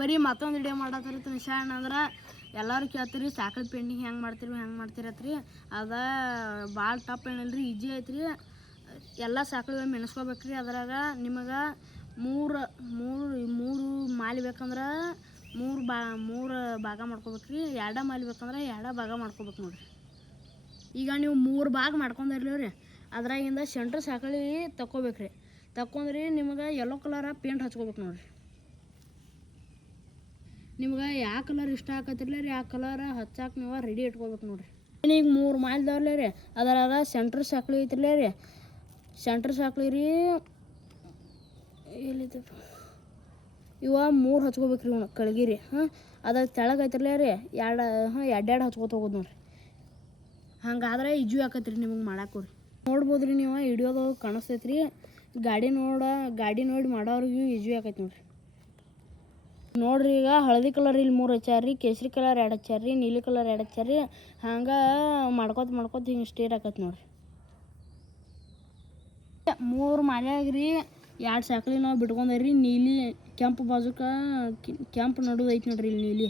ಬರೀ ಮತ್ತೊಂದು ವಿಡಿಯೋ ಮಾಡತ್ತಿರತ್ತೆ ನಿಶಾಣ ಅಂದ್ರೆ ಎಲ್ಲರೂ ಕೇಳ್ತೀರಿ ಸಾಕಲ್ ಪೇಂಟಿಂಗ್ ಹೆಂಗೆ ಮಾಡ್ತಿರತ್ರಿ ಅದ ಭಾಳ ಟಪ್ ಏನಲ್ರಿ ಈಜಿ ಐತ್ರಿ. ಎಲ್ಲ ಸಾಕಳು ಮೆಣಸ್ಕೋಬೇಕ್ರಿ. ಅದ್ರಾಗ ನಿಮಗೆ ಮೂರು ಮಾಲಿ ಬೇಕಂದ್ರೆ ಮೂರು ಭಾಗ ಮಾಡ್ಕೋಬೇಕ್ರಿ. 2 ಮಾಲಿ ಬೇಕಂದ್ರೆ 2 ಭಾಗ ಮಾಡ್ಕೋಬೇಕು ನೋಡ್ರಿ. ಈಗ ನೀವು 3 ಭಾಗ ಮಾಡ್ಕೊಂಡಿರ್ಲಿವ್ರಿ ಅದ್ರಾಗಿಂದ ಸೆಂಟ್ರ್ ಸಾಕಳಿ ತಗೋಬೇಕ್ರಿ. ತಗೊಂಡ್ರಿ ನಿಮ್ಗೆ ಯೆಲ್ಲೋ ಕಲರ ಪೇಂಟ್ ಹಚ್ಕೋಬೇಕು ನೋಡ್ರಿ. ನಿಮ್ಗೆ ಯಾವ ಕಲರ್ ಇಷ್ಟ ಆಕತಿರ್ಲಿ ರೀ ಆ ಕಲರ್ ಹಚ್ಚಾಕ ನೀವು ರೆಡಿ ಇಟ್ಕೋಬೇಕು ನೋಡ್ರಿ. ಈಗ 3 ಮಾಲ್ದವ್ರಲ್ಲ ರೀ ಅದರಾಗ ಸೆಂಟ್ರ್ ಸಾಕಳಿ ಐತಿರ್ಲೇ ರೀ. ಸೆಂಟ್ರ್ ಸಾಕಳಿ ರೀ ಎಲ್ಲಿದೆ ಇವ 3 ಹಚ್ಕೋಬೇಕ್ರಿ ಕಳ್ಗಿರಿ. ಅದ್ರ ತೆಳಗೆ ಐತಿರ್ಲೇ ರೀ 2 ಹಚ್ಕೋತ ಹೋಗೋದು ನೋಡ್ರಿ. ಹಂಗಾದ್ರೆ ಈಜು ಆಕತ್ರಿ ನಿಮಗೆ ಮಾಡಾಕೋರಿ. ನೋಡ್ಬೋದ್ರಿ ನೀವು ವಿಡಿಯೋದಾಗ ಕಾಣಿಸ್ತೈತ್ರಿ. ಗಾಡಿ ನೋಡಿ ಮಾಡೋರಿಗೂ ಈಜು ಆಕೈತಿ ನೋಡ್ರಿ. ನೋಡ್ರಿ ಈಗ ಹಳದಿ ಕಲರ್ ಇಲ್ಲಿ 3 ಹಚ್ಚಾರ್ರಿ, ಕೇಸರಿ ಕಲರ್ 2 ಹಚ್ಚಾರ್ರಿ, ನೀಲಿ ಕಲರ್ 2 ಹಚ್ಚಾರ್ರಿ. ಹಂಗೆ ಮಾಡ್ಕೋತ ಹಿಂಗೆ ಸ್ಟೇರ್ ಆಕೈತಿ ನೋಡ್ರಿ. 3 ಮಾಲ್ಯಾಗ್ರಿ 2 ಸಾಕಳಿ ನಾವು ಬಿಟ್ಕೊಂಡ್ರಿ. ನೀಲಿ ಕೆಂಪು ಬಾಜುಕ ಕೆಂಪು ನಡುದು ಐತಿ ನೋಡ್ರಿ. ಇಲ್ಲಿ ನೀಲಿ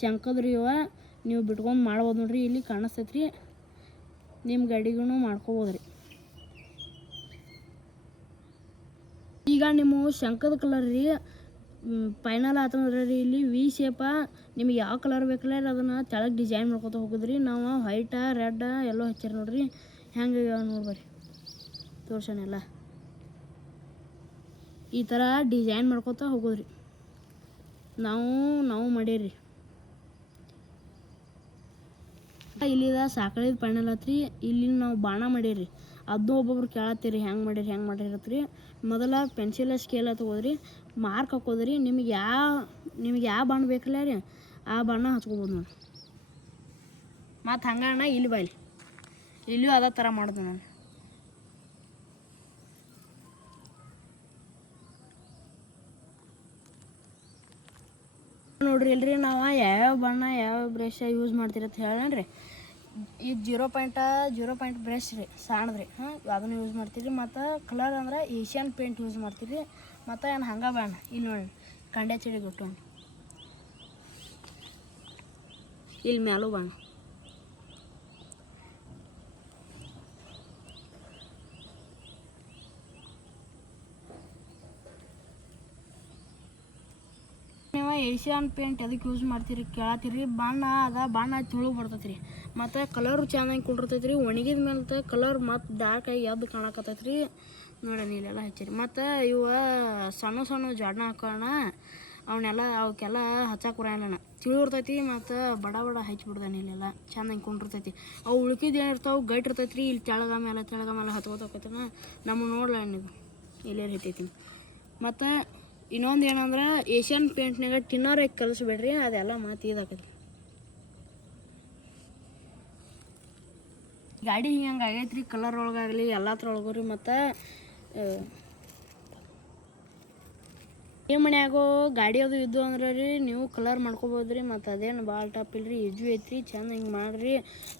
ಶಂಕದ್ರಿ ಇವ ನೀವು ಬಿಟ್ಕೊಂಡು ಮಾಡ್ಬೋದು ನೋಡ್ರಿ. ಇಲ್ಲಿ ಕಾಣಿಸ್ತೈತ್ರಿ. ನಿಮ್ಮ ಗಾಡಿಗೂ ಮಾಡ್ಕೋಬೋದ್ರಿ. ಈಗ ನಿಮ್ಮ ಶಂಕದ ಕಲರ್ ರೀ ಫೈನಲ್ ಆತಂದ್ರೆ ರೀ ಇಲ್ಲಿ ವಿ ಶೇಪ ನಿಮ್ಗೆ ಯಾವ ಕಲರ್ ಬೇಕಲ್ಲ ಅದನ್ನು ತೆಳಗೆ ಡಿಸೈನ್ ಮಾಡ್ಕೊತ ಹೋಗೋದ್ರಿ. ನಾವು ವೈಟ ರೆಡ್ ಎಲ್ಲೋ ಹಚ್ಚಾರ ನೋಡ್ರಿ. ಹೆಂಗೆ ನೋಡ್ಬರ್ರಿ ತೋರ್ಸೋಣೆಲ್ಲ ಈ ಥರ ಡಿಸೈನ್ ಮಾಡ್ಕೊತ ಹೋಗೋದ್ರಿ. ನಾವು ಮಾಡೀರಿ. ಇಲ್ಲಿದ ಸಾಕಳಿದ ಫೈನಲ್ ಆತ್ರಿ. ಇಲ್ಲಿ ನಾವು ಬಾಣ ಮಾಡೀರಿ. ಅದನ್ನೂ ಒಬ್ಬೊಬ್ರು ಕೇಳತ್ತೀರಿ ಹೆಂಗೆ ಮಾಡಿರತ್ರಿ. ಮೊದಲ ಪೆನ್ಸಿಲ್ ಸ್ಕೇಲ ತಗೋದ್ರಿ, ಮಾರ್ಕ್ ಹಾಕೋದ್ರಿ. ನಿಮ್ಗೆ ಯಾವ ಬಣ್ಣ ಬೇಕಲ್ಲ ರೀ ಆ ಬಣ್ಣ ಹಚ್ಕೋಬೋದು ನೋಡಿ. ಮತ್ತು ಹಂಗಣ್ಣ ಇಲ್ಲಿ ಬಾಯ್ಲಿ ಇಲ್ಲಿಯೂ ಅದೇ ಥರ ಮಾಡೋದು ನಾನು. ನೋಡ್ರಿ ಇಲ್ರಿ ನಾವು ಯಾವ್ಯಾವ ಬಣ್ಣ ಯಾವ್ಯಾವ ಬ್ರಷ್ ಯೂಸ್ ಮಾಡ್ತಿರತ್ತೆ ಹೇಳಣ್ರಿ. ಈಗ 0.0 ಬ್ರಷ್ ರೀ ಸಣ್ಣದ್ರಿ. ಅದನ್ನು ಯೂಸ್ ಮಾಡ್ತೀರಿ. ಮತ್ತು ಕಲರ್ ಅಂದ್ರೆ ಏಷ್ಯನ್ ಪೇಂಟ್ ಯೂಸ್ ಮಾಡ್ತೀರಿ. ಮತ್ತು ಏನು ಹಂಗೆ ಬಣ್ಣ ಇಲ್ಲಿ ನೋಡಿ ಕಂಡೆ ಚಳಿ ಗೊತ್ತು ಇಲ್ಲಿ ಮ್ಯಾಲೂ ಬಣ್ಣ. ನೀವು ಏಷ್ಯನ್ ಪೇಂಟ್ ಎದಕ್ಕೆ ಯೂಸ್ ಮಾಡ್ತೀರಿ ಕೇಳತ್ತೀರಿ. ಬಣ್ಣ ತಿಳು ಬರ್ತೈತೆ ರೀ. ಮತ್ತು ಕಲರು ಚೆನ್ನಾಗಿ ಕೊಟ್ಟಿರ್ತೈತೆ ರೀ. ಒಣಗಿದ ಮೇಲೆ ಕಲರ್ ಮತ್ತು ಡಾರ್ಕ್ ಆಗಿ ಎದ್ದು ಕಾಣಕತ್ತೈತೆ ರೀ. ನೋಡೋಣ ಇಲ್ಲೆಲ್ಲ ಹಚ್ಚಿರಿ. ಮತ್ತು ಇವು ಸಣ್ಣ ಜಾಡ್ನ ಹಾಕೋಣ ಅವಕ್ಕೆಲ್ಲ ಹಚ್ಚಾಕ ಬರೋಣ ತಿಳಿ ಇರ್ತೈತಿ. ಮತ್ತು ಬಡ ಹಚ್ಚಿಬಿಡ್ದಾನೆ ಇಲ್ಲೆಲ್ಲ ಚೆನ್ನಾಗಿ ಕೊಂಡಿರ್ತೈತಿ. ಅವು ಉಳ್ಕಿದ್ದು ಏನಿರ್ತಾವೆ ಗಟ್ಟಿ ಇರ್ತೈತೆ ರೀ. ಇಲ್ಲಿ ತೆಳಗ ಮೇಲೆ ಹತ್ಕೋತನ ನಮ್ಮ ನೋಡ್ಲ ನೀವು ಇಲ್ಲೇ ಹತ್ತೈತಿ. ಮತ್ತು ಇನ್ನೊಂದು ಏನಂದ್ರೆ ಏಷ್ಯನ್ ಪೇಂಟ್ನಾಗ ಟಿನ್ನರ್ ಹಾಕಿ ಕಲಿಸ್ಬೇಡ್ರಿ. ಅದೆಲ್ಲ ಮಾತು ಇದಾಕೈತಿ. ಗಾಡಿ ಹಿಂಗೆ ಆಗೈತೆ ರೀ. ಕಲರ್ ಒಳಗಾಗಲಿ ಎಲ್ಲತ್ರ ಒಳಗೋರಿ. ಮತ್ತು ನಿಮ್ಮ ಮನ್ಯಾಗೋ ಗಾಡಿ ಅದು ಇದ್ದು ಅಂದ್ರೆ ರೀ ನೀವು ಕಲರ್ ಮಾಡ್ಕೋಬೋದು ರೀ. ಮತ್ತು ಅದೇನು ಭಾಳ ಟಪ್ ಇಲ್ರಿ, ಈಜು ಐತ್ರಿ. ಚೆಂದ ಹಿಂಗೆ ಮಾಡಿರಿ.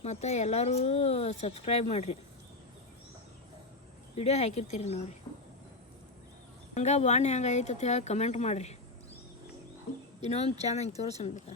ಮತ್ತು ಎಲ್ಲರೂ ಸಬ್ಸ್ಕ್ರೈಬ್ ಮಾಡಿರಿ. ವಿಡಿಯೋ ಹಾಕಿರ್ತೀರಿ ನೋಡಿರಿ. ಹಂಗೆ ಬಾಣ್ ಹೆಂಗೆ ಐತೆ ಅಂತ ಹೇಳಿ ಕಮೆಂಟ್ ಮಾಡಿರಿ. ಇನ್ನೊಂದು ಚೆಂದ ಹಿಂಗೆ ತೋರಿಸೋಣ ಬೇಕಾ.